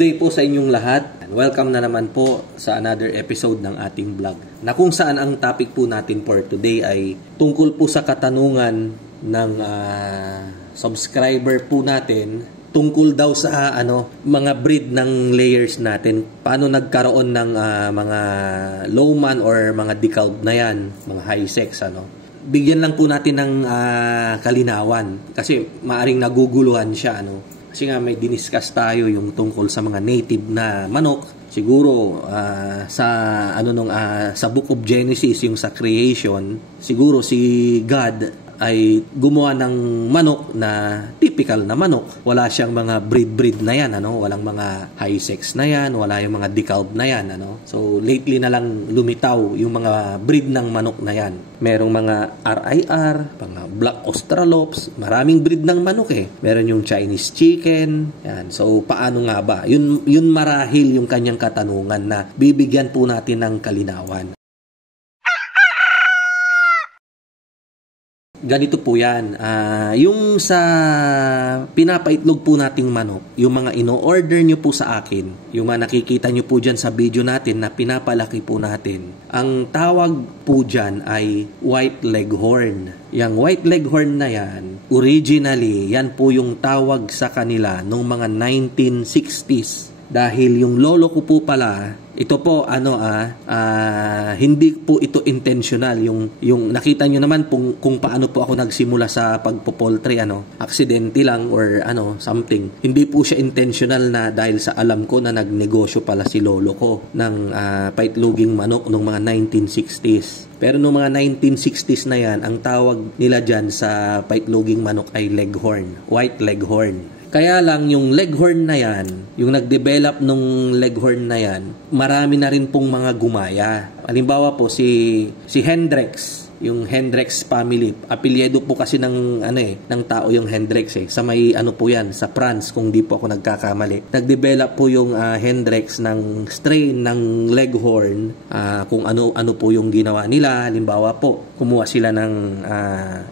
day po sa inyong lahat. Welcome na naman po sa another episode ng ating vlog. Na kung saan ang topic po natin for today ay tungkol po sa katanungan ng subscriber po natin tungkol daw sa mga breed ng layers natin. Paano nagkaroon ng mga lowman or mga decalb na yan, mga high sex Bigyan lang po natin ng kalinawan kasi maaring naguguluhan siya Kasi nga may diniscuss tayo yung tungkol sa mga native na manok. Siguro sa Book of Genesis, yung sa creation, siguro si God ay gumawa ng manok na typical na manok. Wala siyang mga breed na yan, walang mga high sex na yan, wala yung mga decalb na yan, So lately na lang lumitaw yung mga breed ng manok na yan. Merong mga RIR, mga Black Australorps, maraming breed ng manok Meron yung Chinese chicken, yan. So paano nga ba? Yun marahil yung kanyang katanungan na bibigyan po natin ng kalinawan. Ganito po yan. Yung sa pinapaitlog po nating manok, yung mga ino-order nyo po sa akin, yung mga nakikita nyo po dyan sa video natin na pinapalaki po natin, ang tawag po dyan ay white leghorn. Yung white leghorn na yan, originally, yan po yung tawag sa kanila noong mga 1960s. Dahil yung lolo ko po pala, ito po hindi po ito intentional. Yung nakita nyo naman kung paano po ako nagsimula sa pagpo-poultry, aksidente lang or something. Hindi po siya intentional na dahil sa alam ko na nagnegosyo pala si lolo ko ng paitloging manok noong mga 1960s. Pero noong mga 1960s na yan, ang tawag nila dyan sa paitloging manok ay leghorn, white leghorn. Kaya lang yung leghorn na yan, yung nag-develop nung leghorn na yan, marami na rin pong mga gumaya. Halimbawa po si Hendrix, yung Hendrix family, apelyido po kasi ng tao yung Hendrix Sa may po yan, sa France kung di po ako nagkakamali. Nag-develop po yung Hendrix ng strain ng leghorn, kung ano po yung ginawa nila. Halimbawa po, kumuha sila ng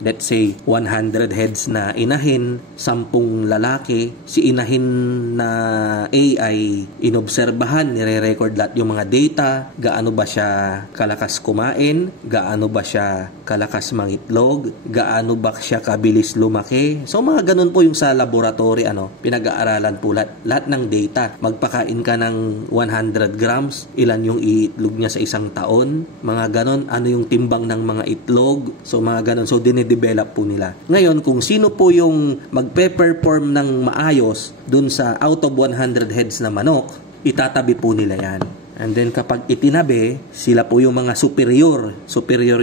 let's say 100 heads na inahin, 10 lalaki. Si inahin na AI inobserbahan, nire-record lahat yung mga data, gaano ba siya kalakas kumain, gaano ba siya kalakas mangitlog, gaano ba siya kabilis lumaki. So mga ganun po yung sa laboratory, pinag-aaralan po lahat ng data. Magpakain ka ng 100 grams, ilan yung iitlog niya sa isang taon, mga ganun, ano yung timbang ng mga itlog, so mga ganun. So dine-develop po nila. Ngayon, kung sino po yung magpe-perform ng maayos dun sa out of 100 heads na manok, itatabi po nila yan. And then kapag itinabi, sila po yung mga superior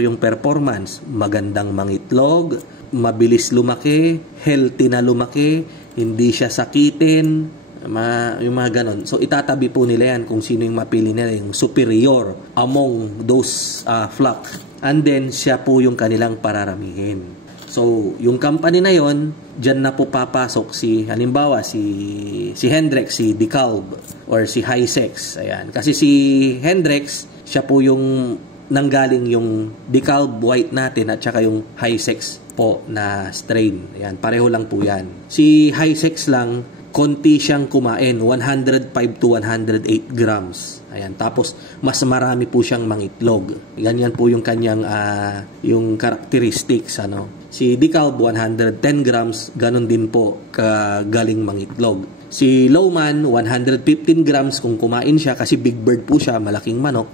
yung performance, magandang mangitlog, mabilis lumaki, healthy na lumaki, hindi siya sakitin, yung mga ganon. So itatabi po nila yan kung sino yung mapili nila, yung superior among those flock. And then siya po yung kanilang pararamihin. So, yung company na yon, dyan na po papasok halimbawa si Hendrix, si decalb, or si high sex. Ayan. Kasi si Hendrix, siya po yung nanggaling yung decalb white natin at saka yung high sex po na strain. Ayan. Pareho lang po yan. Si high sex lang, konti siyang kumain, 105 to 108 grams. Ayan, tapos mas marami po siyang mangitlog. Ganyan po yung kanyang yung characteristics Si decalb 110 grams, ganun din po kagaling mangitlog. Si lowman 115 grams kung kumain siya kasi big bird po siya, malaking manok.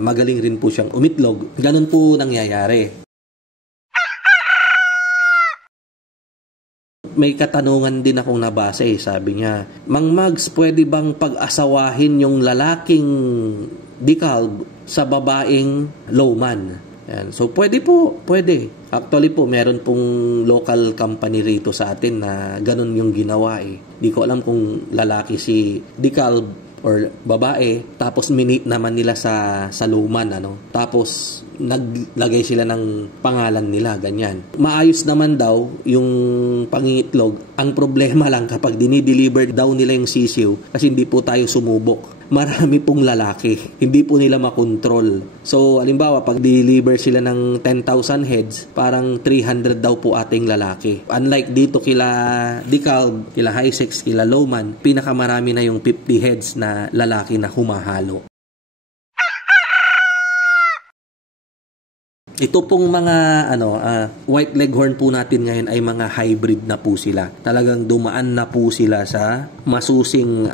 Magaling rin po siyang umitlog. Ganun po nangyayari. May katanungan din akong nabasa sabi niya, Mang Mags, pwede bang pag-asawahin yung lalaking decalb sa babaeng lowman? Yan. So pwede po, pwede. Actually po, meron pong local company rito sa atin na ganun yung ginawa Di ko alam kung lalaki si decalb or babae, tapos minate naman nila sa lowman Tapos naglagay sila ng pangalan nila, ganyan. Maayos naman daw yung pangingitlog. Ang problema lang kapag dinideliver daw nila yung sisiw, kasi hindi po tayo sumubok. Marami pong lalaki. Hindi po nila makontrol. So, halimbawa, pag deliver sila ng 10,000 heads, parang 300 daw po ating lalaki. Unlike dito kila DeKalb, kila Hisex, kila Lowman, pinakamarami na yung 50 heads na lalaki na humahalo. Ito pong mga white leghorn po natin ngayon ay mga hybrid na po sila. Talagang dumaan na po sila sa masusing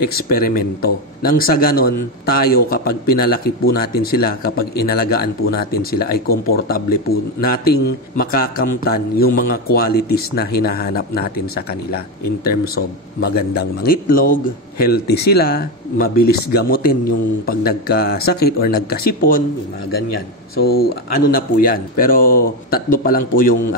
eksperimento. Nang sa ganon, tayo kapag pinalaki po natin sila, kapag inalagaan po natin sila, ay komportable po nating makakamtan yung mga qualities na hinahanap natin sa kanila. In terms of magandang mangitlog, healthy sila, mabilis gamutin yung pag nagkasakit or nagkasipon, yung mga ganyan. So, ano na po yan. Pero, tatlo pa lang po yung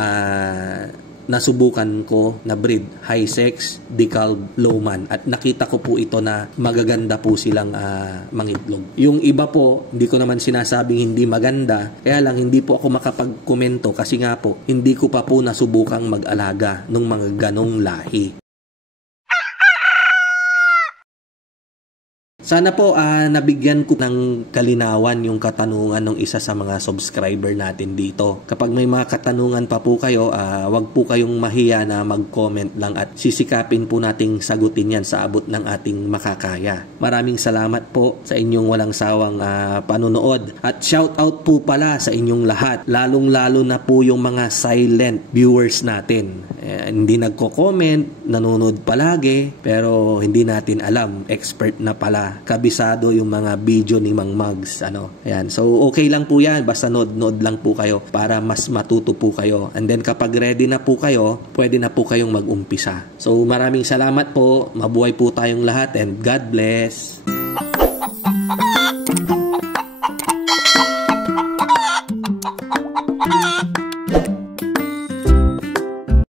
nasubukan ko na breed, Hisex, DeKalb, Lowman. At nakita ko po ito na magaganda po silang mangitlog. Yung iba po, hindi ko naman sinasabing hindi maganda. Kaya lang, hindi po ako makapagkomento kasi nga po, hindi ko pa po nasubukang mag-alaga ng mga ganong lahi. Sana po nabigyan ko ng kalinawan yung katanungan ng isa sa mga subscriber natin dito. Kapag may mga katanungan pa po kayo, wag po kayong mahiya na mag-comment lang at sisikapin po nating sagutin yan sa abot ng ating makakaya. Maraming salamat po sa inyong walang sawang panunood. At shout out po pala sa inyong lahat, lalong-lalo na po yung mga silent viewers natin. Hindi nagko-comment, nanonood palagi, pero hindi natin alam, expert na pala. Kabisado yung mga video ni Mang Mags. Ayan. So, okay lang po yan. Basta nood lang po kayo para mas matuto po kayo. And then, kapag ready na po kayo, pwede na po kayong mag-umpisa. So, maraming salamat po. Mabuhay po tayong lahat and God bless.